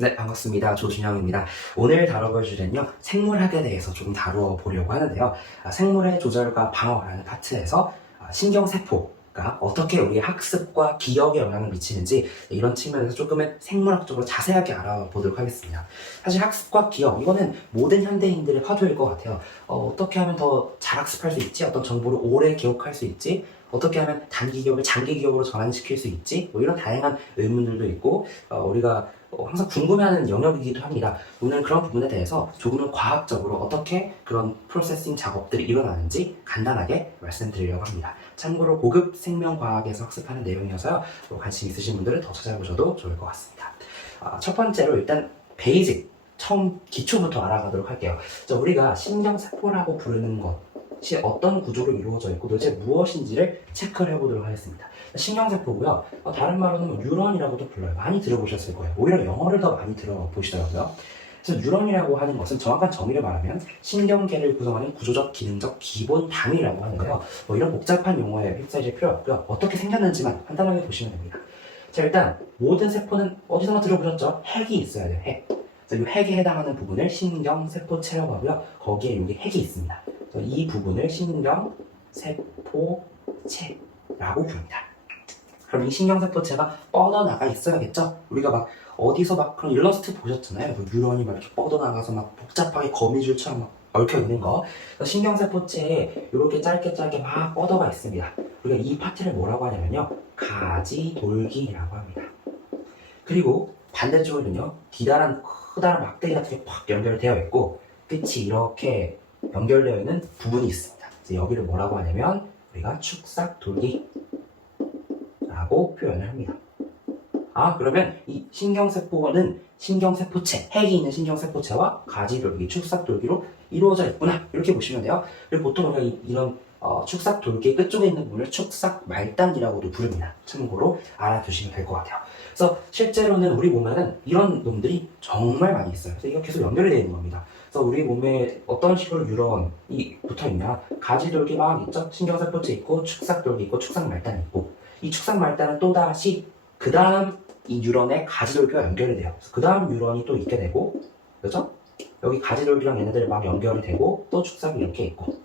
네, 반갑습니다. 조준영입니다. 오늘 다뤄볼 주제는요, 생물학에 대해서 조금 다뤄보려고 하는데요. 생물의 조절과 방어라는 파트에서 신경세포가 어떻게 우리의 학습과 기억에 영향을 미치는지 이런 측면에서 조금은 생물학적으로 자세하게 알아보도록 하겠습니다. 사실 학습과 기억, 이거는 모든 현대인들의 화두일 것 같아요. 어떻게 하면 더 잘 학습할 수 있지? 어떤 정보를 오래 기억할 수 있지? 어떻게 하면 단기 기억을 장기 기억으로 전환시킬 수 있지? 뭐 이런 다양한 의문들도 있고, 우리가 항상 궁금해하는 영역이기도 합니다. 오늘 그런 부분에 대해서 조금은 과학적으로 어떻게 그런 프로세싱 작업들이 일어나는지 간단하게 말씀드리려고 합니다. 참고로 고급 생명과학에서 학습하는 내용이어서요. 관심 있으신 분들은 더 찾아보셔도 좋을 것 같습니다. 첫 번째로 일단 베이직, 처음 기초부터 알아가도록 할게요. 우리가 신경세포라고 부르는 것이 어떤 구조로 이루어져 있고 도대체 무엇인지를 체크를 해보도록 하겠습니다. 신경세포고요. 다른 말로는 뉴런이라고도 불러요. 많이 들어보셨을 거예요. 오히려 영어를 더 많이 들어보시더라고요. 그래서 뉴런이라고 하는 것은 정확한 정의를 말하면 신경계를 구성하는 구조적, 기능적 기본 단위라고 하는데요. 이런 복잡한 용어에 휩싸이실 필요 없고요. 어떻게 생겼는지만 간단하게 보시면 됩니다. 자, 일단 모든 세포는 어디서나 들어보셨죠? 핵이 있어야 돼요. 핵. 이 핵에 해당하는 부분을 신경세포체라고 하고요. 거기에 여기 핵이 있습니다. 이 부분을 신경세포체라고 부릅니다. 그럼 이 신경세포체가 뻗어나가 있어야겠죠? 우리가 막 어디서 막 그런 일러스트 보셨잖아요. 뉴런이 막 이렇게 뻗어나가서 막 복잡하게 거미줄처럼 막 얽혀 있는 거. 신경세포체에 이렇게 짧게 막 뻗어가 있습니다. 우리가 이 파트를 뭐라고 하냐면요. 가지돌기라고 합니다. 그리고 반대쪽에는요. 커다란 막대기 같은 게 팍 연결되어 있고 끝이 이렇게 연결되어 있는 부분이 있습니다. 그래서 여기를 뭐라고 하냐면 우리가 축삭돌기 라고 표현을 합니다. 그러면 이 신경세포는 신경세포체, 핵이 있는 신경세포체와 가지돌기, 축삭돌기로 이루어져 있구나 이렇게 보시면 돼요. 그리고 보통 우리가 이런 축삭돌기 끝쪽에 있는 부분을 축삭말단이라고도 부릅니다. 참고로 알아두시면 될 것 같아요. 그래서 실제로는 우리 몸에는 이런 놈들이 정말 많이 있어요. 그래서 이거 계속 연결이 되어 있는 겁니다. 그래서 우리 몸에 어떤 식으로 뉴런이 붙어있냐, 가지돌기 막 있죠? 신경세포체 있고 축삭돌기 있고 축삭말단 있고, 이 축삭말단은 또다시 그 다음 이 뉴런의 가지돌기와 연결이 돼요. 그래서 그 다음 뉴런이 또 있게 되고, 그죠? 여기 가지돌기랑 얘네들이 막 연결이 되고 또 축삭이 이렇게 있고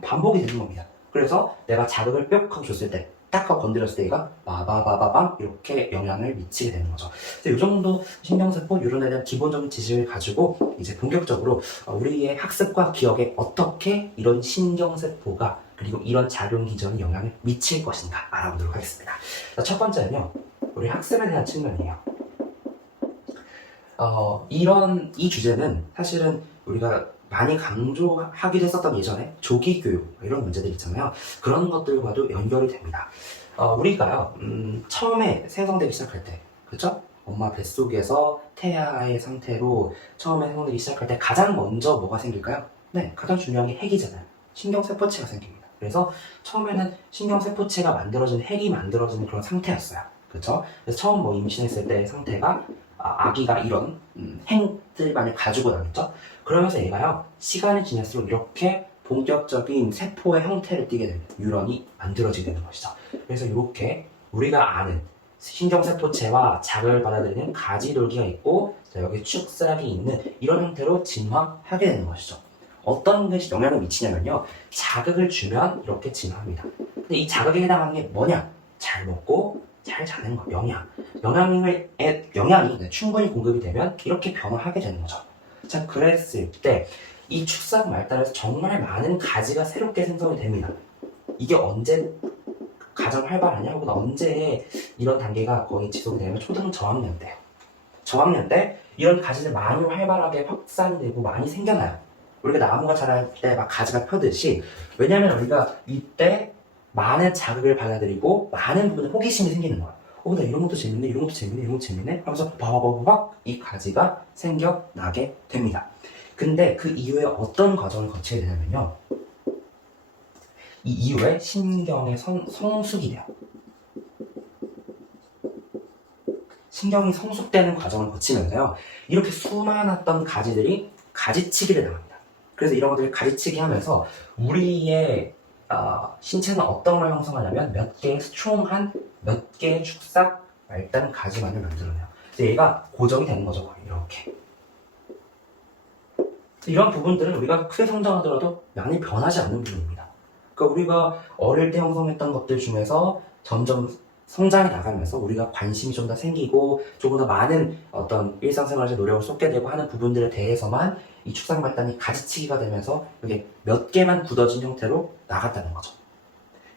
반복이 되는 겁니다. 그래서 내가 자극을 뿅 하고 줬을 때, 딱 하고 건드렸을 때 얘가 바바바바밤 이렇게 영향을 미치게 되는 거죠. 그래서 이 정도 신경세포 뉴런에 대한 기본적인 지식을 가지고 이제 본격적으로 우리의 학습과 기억에 어떻게 이런 신경세포가 그리고 이런 작용 기전이 영향을 미칠 것인가 알아보도록 하겠습니다. 첫 번째는요, 우리 학습에 대한 측면이에요. 이 주제는 사실은 우리가 많이 강조하기도 했었던 예전에 조기교육 이런 문제들 있잖아요. 그런 것들과도 연결이 됩니다. 우리가요, 처음에 생성되기 시작할 때, 그렇죠? 엄마 뱃속에서 태아의 상태로 처음에 생성되기 시작할 때 가장 먼저 뭐가 생길까요? 네, 가장 중요한 게 핵이잖아요. 신경세포체가 생깁니다. 그래서 처음에는 신경세포체가 만들어지는, 핵이 만들어지는 그런 상태였어요. 그렇죠? 그래서 처음 임신했을 때의 상태가 아기가 이런 핵들만을 가지고 나겠죠? 그러면서 얘가요, 시간이 지날수록 이렇게 본격적인 세포의 형태를 띠게 됩니다. 뉴런이 만들어지게 되는 것이죠. 그래서 이렇게 우리가 아는 신경세포체와 자극을 받아들이는 가지돌기가 있고, 여기 축삭이 있는 이런 형태로 진화하게 되는 것이죠. 어떤 것이 영향을 미치냐면요, 자극을 주면 이렇게 진화합니다. 근데 이 자극에 해당하는 게 뭐냐? 잘 먹고 잘 자는 거, 영양이 충분히 공급이 되면 이렇게 변화하게 되는 거죠. 자, 그랬을 때 이 축삭 말단에서 정말 많은 가지가 새롭게 생성이 됩니다. 이게 언제 가장 활발하냐, 혹은 언제 이런 단계가 거의 지속이 되면 초등 저학년 때요. 저학년 때 이런 가지들 많이 활발하게 확산이 되고 많이 생겨나요. 우리가 나무가 자랄 때 막 가지가 펴듯이, 왜냐면 우리가 이때 많은 자극을 받아들이고 많은 부분에 호기심이 생기는 거예요. 나 이런 것도 재밌네, 이런 것도 재밌네, 이런 것도 재밌네 하면서 바바바박 이 가지가 생겨나게 됩니다. 근데 그 이후에 어떤 과정을 거치게 되냐면요, 이 이후에 신경의 성숙이 돼요. 신경이 성숙되는 과정을 거치면서요, 이렇게 수많았던 가지들이 가지치기를 당합니다. 그래서 이런 것들을 가지치기 하면서 우리의 신체는 어떤 걸 형성하냐면 몇 개의 스트롱한 몇 개의 축삭 말단 가지만을 만들어내요. 그래서 얘가 고정이 되는 거죠, 거의. 이렇게. 이런 부분들은 우리가 크게 성장하더라도 많이 변하지 않는 부분입니다. 그러니까 우리가 어릴 때 형성했던 것들 중에서 점점 성장해 나가면서 우리가 관심이 좀 더 생기고 조금 더 많은 어떤 일상생활에서 노력을 쏟게 되고 하는 부분들에 대해서만 이 축산 발단이 가지치기가 되면서 이게 몇 개만 굳어진 형태로 나갔다는 거죠.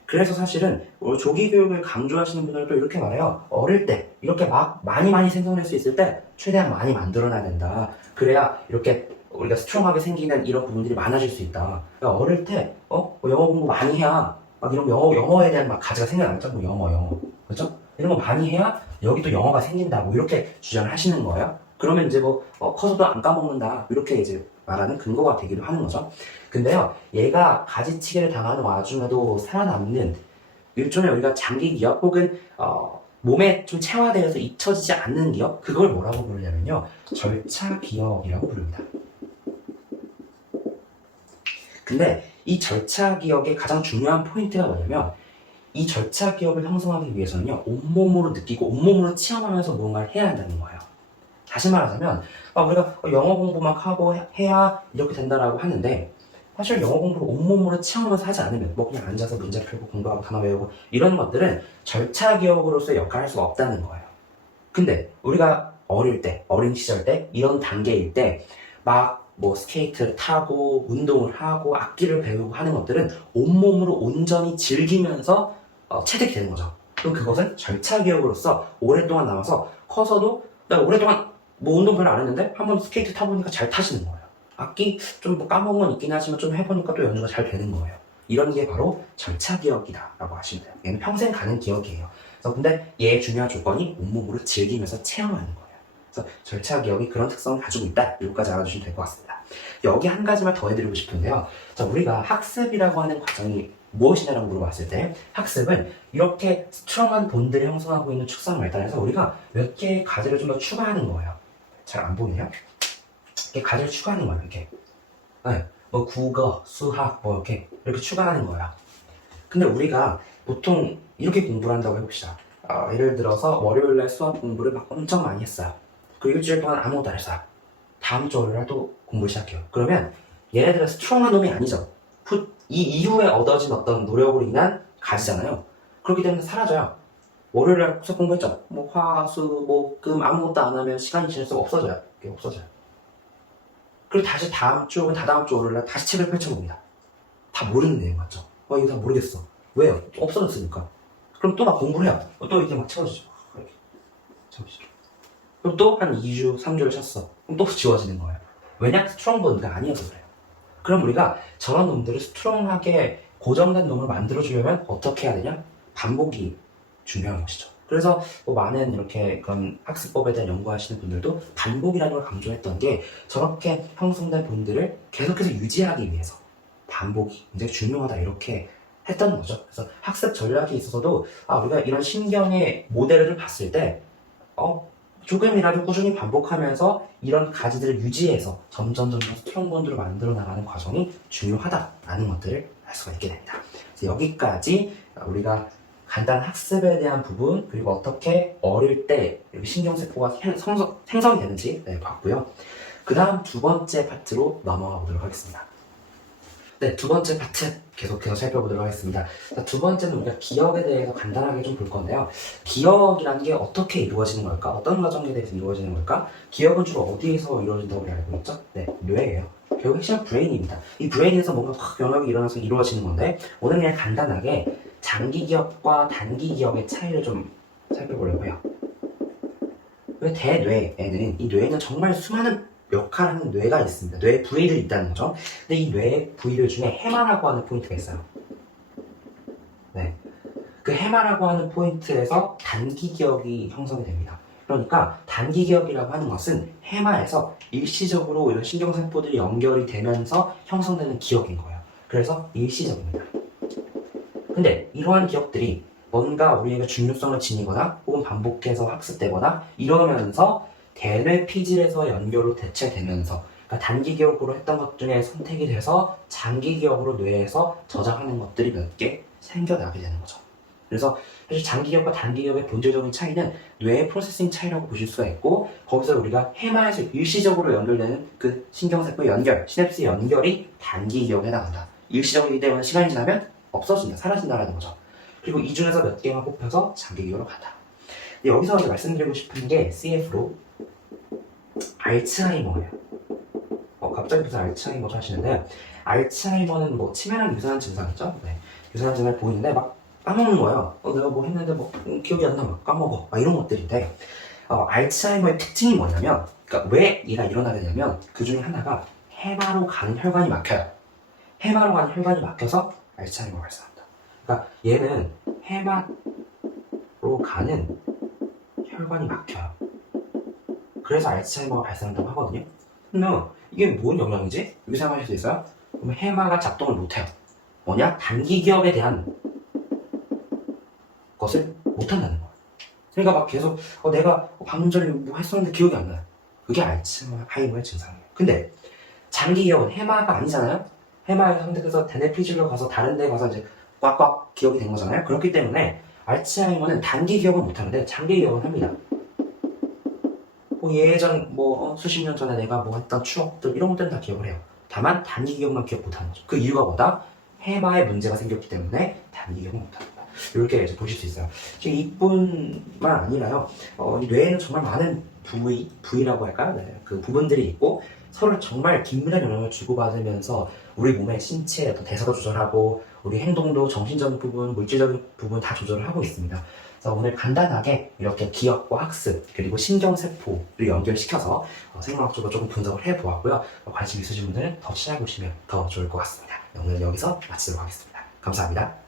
그래서 사실은 조기 교육을 강조하시는 분들도 이렇게 말해요. 어릴 때 이렇게 막 많이 생성할 수 있을 때 최대한 많이 만들어놔야 된다. 그래야 이렇게 우리가 스트롱하게 생기는 이런 부분들이 많아질 수 있다. 그러니까 어릴 때 영어 공부 많이 해야 막 이런 영어에 대한 막 가치가 생겨나겠죠. 뭐 영어 그렇죠? 이런 거 많이 해야 여기 또 영어가 생긴다. 뭐 이렇게 주장을 하시는 거예요. 그러면 이제 커서도 안 까먹는다. 이렇게 이제 말하는 근거가 되기도 하는 거죠. 근데요, 얘가 가지치기를 당하는 와중에도 살아남는 일종의 우리가 장기 기억 혹은 몸에 좀 체화되어서 잊혀지지 않는 기억, 그걸 뭐라고 부르냐면요, 절차 기억이라고 부릅니다. 근데 이 절차 기억의 가장 중요한 포인트가 뭐냐면, 이 절차 기억을 형성하기 위해서는요, 온몸으로 느끼고 온몸으로 체험하면서 뭔가를 해야 한다는 거예요. 다시 말하자면 우리가 영어 공부만 하고 해야 이렇게 된다라고 하는데, 사실 영어 공부를 온몸으로 체험하면서 하지 않으면 그냥 앉아서 문제 풀고 공부하고 단어 외우고 이런 것들은 절차 기억으로서의 역할을 할 수가 없다는 거예요. 근데 우리가 어릴 때, 어린 시절 때, 이런 단계일 때 막 스케이트를 타고 운동을 하고 악기를 배우고 하는 것들은 온몸으로 온전히 즐기면서 체득이 되는 거죠. 그럼 그것은 절차 기억으로서 오랫동안 남아서 커서도 오랫동안 운동 별로 안 했는데 한번 스케이트 타보니까 잘 타시는 거예요. 악기 좀 까먹은 건 있긴 하지만 좀 해보니까 또 연주가 잘 되는 거예요. 이런 게 바로 절차 기억이다 라고 하시면 돼요. 얘는 평생 가는 기억이에요. 그래서 근데 얘의 중요한 조건이 온몸으로 즐기면서 체험하는 거예요. 그래서 절차 기억이 그런 특성을 가지고 있다. 이거까지 알아주시면 될 것 같습니다. 여기 한 가지만 더 해드리고 싶은데요. 자, 우리가 학습이라고 하는 과정이 무엇이냐라고 물어봤을 때, 학습은 이렇게 스트롱한 본들을 형성하고 있는 축산 발달에서 우리가 몇 개의 가지를 좀 더 추가하는 거예요. 잘 안 보이네요? 이렇게 가지를 추가하는 거예요. 이렇게. 네. 국어, 수학, 이렇게 추가하는 거야. 근데 우리가 보통 이렇게 공부를 한다고 해봅시다. 예를 들어서 월요일날 수학 공부를 막 엄청 많이 했어요. 그리고 일주일 동안 아무것도 안 했어요. 다음 주 월요일날 또 공부를 시작해요. 그러면 얘네들은 스트롱한 놈이 아니죠. 이 이후에 얻어진 어떤 노력으로 인한 가지잖아요. 그렇기 때문에 사라져요. 월요일날 수학 공부했죠. 화, 수, 금 아무것도 안 하면 시간이 지날수록 없어져요. 이게 없어져요. 그리고 다시 다음 주 혹은 다다음 주 월요일날 다시 책을 펼쳐봅니다. 다 모르는 내용 맞죠? 이거 다 모르겠어. 왜요? 없어졌으니까. 그럼 또 막 공부를 해요. 또 이렇게 막 채워지죠. 이렇게 채워지죠. 그럼 또 한 2주, 3주를 쉬었어. 그럼 또 지워지는 거예요. 왜냐? 스트롱 본드가 아니어서 그래요. 그럼 우리가 저런 놈들을 스트롱하게 고정된 놈을 만들어주려면 어떻게 해야 되냐? 반복이 중요한 것이죠. 그래서 많은 이렇게 그런 학습법에 대한 연구하시는 분들도 반복이라는 걸 강조했던 게, 저렇게 형성된 본들을 계속해서 유지하기 위해서 반복이 굉장히 중요하다 이렇게 했던 거죠. 그래서 학습 전략에 있어서도 우리가 이런 신경의 모델을 봤을 때 조금이라도 꾸준히 반복하면서 이런 가지들을 유지해서 점점 스트롱 본드를 만들어 나가는 과정이 중요하다라는 것들을 알 수가 있게 됩니다. 그래서 여기까지 우리가 간단한 학습에 대한 부분, 그리고 어떻게 어릴 때 신경세포가 생성이 되는지 봤고요. 그 다음 두 번째 파트로 넘어가 보도록 하겠습니다. 네, 두 번째 파트 계속해서 살펴보도록 하겠습니다. 자, 두 번째는 우리가 기억에 대해서 간단하게 좀 볼 건데요. 기억이라는 게 어떻게 이루어지는 걸까? 어떤 과정에 대해서 이루어지는 걸까? 기억은 주로 어디에서 이루어진다고 우리 알고 있죠? 네, 뇌예요. 결국 핵심은 브레인입니다. 이 브레인에서 뭔가 확 영역이 일어나서 이루어지는 건데, 오늘 그냥 간단하게 장기 기억과 단기 기억의 차이를 좀 살펴보려고 해요. 대뇌에는, 이 뇌에는 정말 수많은 역할을 하는 뇌가 있습니다. 뇌 부위들이 있다는 거죠. 근데 이 뇌 부위들 중에 해마라고 하는 포인트가 있어요. 네. 그 해마라고 하는 포인트에서 단기 기억이 형성이 됩니다. 그러니까 단기 기억이라고 하는 것은 해마에서 일시적으로 이런 신경세포들이 연결이 되면서 형성되는 기억인 거예요. 그래서 일시적입니다. 근데 이러한 기억들이 뭔가 우리에게 중요성을 지니거나 혹은 반복해서 학습되거나 이러면서 대뇌 피질에서 연결로 대체되면서, 그러니까 단기 기억으로 했던 것 중에 선택이 돼서 장기 기억으로 뇌에서 저장하는 것들이 몇 개 생겨나게 되는 거죠. 그래서 사실 장기기억과 단기기억의 본질적인 차이는 뇌의 프로세싱 차이라고 보실 수가 있고, 거기서 우리가 해마에서 일시적으로 연결되는 그 신경세포의 연결, 시냅스 연결이 단기기억에 해당한다. 일시적이기 때문에 시간이 지나면 없어진다, 사라진다라는 거죠. 그리고 이 중에서 몇 개만 뽑혀서 장기기억으로 간다. 여기서 이제 말씀드리고 싶은 게 CF로 알츠하이머예요. 갑자기 무슨 알츠하이머죠 하시는데, 알츠하이머는 뭐 치매랑 유사한 증상이죠. 네. 유사한 증상을 보이는데 막 까먹는 거예요. 내가 뭐 했는데 뭐 기억이 안 나, 막 까먹어, 막 이런 것들인데, 알츠하이머의 특징이 뭐냐면, 그러니까 왜 얘가 일어나게 되냐면 그 중에 하나가 해마로 가는 혈관이 막혀요. 해마로 가는 혈관이 막혀서 알츠하이머가 발생합니다. 그러니까 얘는 해마로 가는 혈관이 막혀요. 그래서 알츠하이머가 발생한다고 하거든요. 근데 이게 뭔 영향이지? 이렇게 생각하실 수 있어요? 그러면 해마가 작동을 못해요. 뭐냐? 단기 기억에 대한 것을 못한다는 거예요. 그러니까 막 계속 내가 방금 전에 뭐 했었는데 기억이 안 나요. 그게 알츠하이머의 증상이에요. 근데 장기 기억은 해마가 아니잖아요. 해마에서 선택해서 데네피질로 가서 다른 데 가서 이제 꽉꽉 기억이 된 거잖아요. 그렇기 때문에 알츠하이머는 단기 기억은 못하는데 장기 기억은 합니다. 예전 수십 년 전에 내가 뭐 했던 추억들 이런 것들은 다 기억을 해요. 다만 단기 기억만 기억 못하는 거죠. 그 이유가 뭐다? 해마에 문제가 생겼기 때문에 단기 기억은 못합니다. 이렇게 이제 보실 수 있어요. 지금 이뿐만 아니라요. 이 뇌에는 정말 많은 부위라고 할까요? 네, 그 부분들이 있고 서로 정말 긴밀한 영향을 주고받으면서 우리 몸의 신체의 어떤 대사도 조절하고 우리 행동도 정신적인 부분, 물질적인 부분 다 조절을 하고 있습니다. 그래서 오늘 간단하게 이렇게 기억과 학습 그리고 신경세포를 연결시켜서 생물학적으로 조금 분석을 해보았고요. 관심 있으신 분들은 더 찾아보시면 더 좋을 것 같습니다. 오늘 여기서 마치도록 하겠습니다. 감사합니다.